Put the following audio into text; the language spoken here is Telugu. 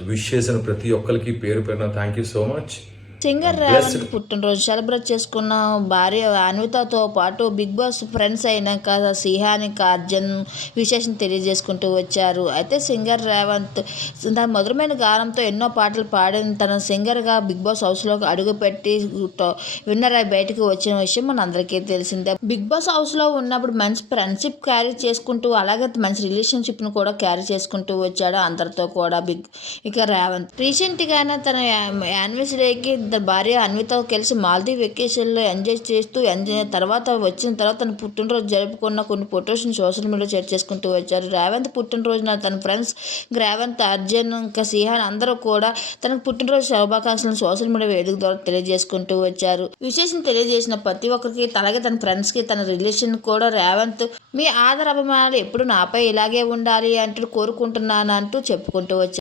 విష్ చేసిన ప్రతి ఒక్కరికి పేరు పేరున thank you so much singer Revanth పుట్టినరోజు. సెలబ్రేట్ చేసుకున్న భార్య అన్వితతో పాటు బిగ్ బాస్ ఫ్రెండ్స్ అయినాక సిహానిక అర్జున్ విశేషం తెలియజేసుకుంటూ వచ్చారు. అయితే సింగర్ రేవంత్ తన మధురమైన గానంతో ఎన్నో పాటలు పాడిన తన సింగర్గా బిగ్ బాస్ హౌస్లోకి అడుగుపెట్టి విన్నర్ అయి బయటకు వచ్చిన విషయం మన అందరికీ తెలిసిందే. బిగ్ బాస్ హౌస్లో ఉన్నప్పుడు మంచి ఫ్రెండ్షిప్ క్యారీ చేసుకుంటూ అలాగే మంచి రిలేషన్షిప్ను కూడా క్యారీ చేసుకుంటూ వచ్చాడు అందరితో కూడా బిగ్ ఇక రేవంత్. రీసెంట్గానే తన యానివర్సరీకి తన భార్య అన్వితో కలిసి మాల్దీవ్ వెకేషన్లో ఎంజాయ్ చేస్తూ ఎంజాయ్ తర్వాత వచ్చిన తర్వాత తన పుట్టినరోజు జరుపుకున్న కొన్ని ఫొటోస్ని సోషల్ మీడియాలో షేర్ చేసుకుంటూ వచ్చారు. రేవంత్ పుట్టినరోజున తన ఫ్రెండ్స్ రేవంత్ అర్జున్ ఇంకా సిహాన్ అందరూ కూడా తనకు పుట్టినరోజు శుభాకాంక్షలను సోషల్ మీడియా వేదిక ద్వారా తెలియజేసుకుంటూ వచ్చారు. విశేషం తెలియజేసిన ప్రతి ఒక్కరికి అలాగే తన ఫ్రెండ్స్కి తన రిలేషన్ కూడా రేవంత్ మీ ఆదర అభిమానాలు ఎప్పుడు నాపై ఇలాగే ఉండాలి అంటూ కోరుకుంటున్నాను అంటూ చెప్పుకుంటూ వచ్చారు.